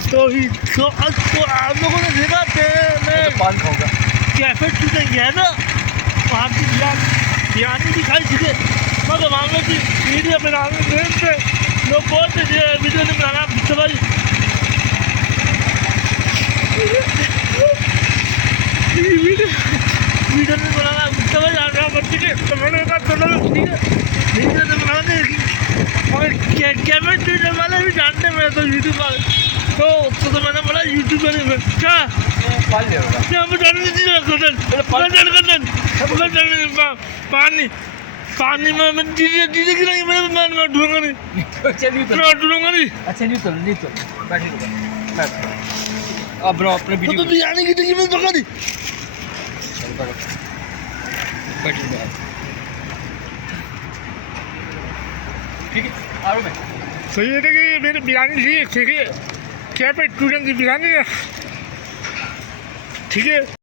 तो आप लोगों ने देखा थे मैं पान खाऊंगा कैफे स्टूडेंट गया ना वहाँ की बिरयानी दिखाई थी मगर वहाँ में भी वीडियो बनाने में थे लोग बोलते थे वीडियो नहीं बनाना तो भाई वीडियो नहीं बनाना तो भाई आना बच्चे के तो मैंने कहा चलो ठीक है वीडियो नहीं बनाने और कैफे स्टूडेंट वाले भी जानते हैं मैं तो यूट्यूब वाले तो मैंने बोला यूट्यूब वाले में क्या पान ले होगा क्या बताने दीजिए पानी पानी में मैं दीजिए कि नहीं मैं ढूंढूंगा नहीं चलिए तो मैं ढूंढूंगा नहीं अच्छा नहीं तो बैठिए बैठ अब ब्रो अपने तो वीडियो बिरयानी की टिक्की में पका दी बैठिए ठीक है आ रहा मैं सही है कि मेरी बिरयानी थी ठीक है क्या पे स्टूडेंट की बिरयानी है ठीक है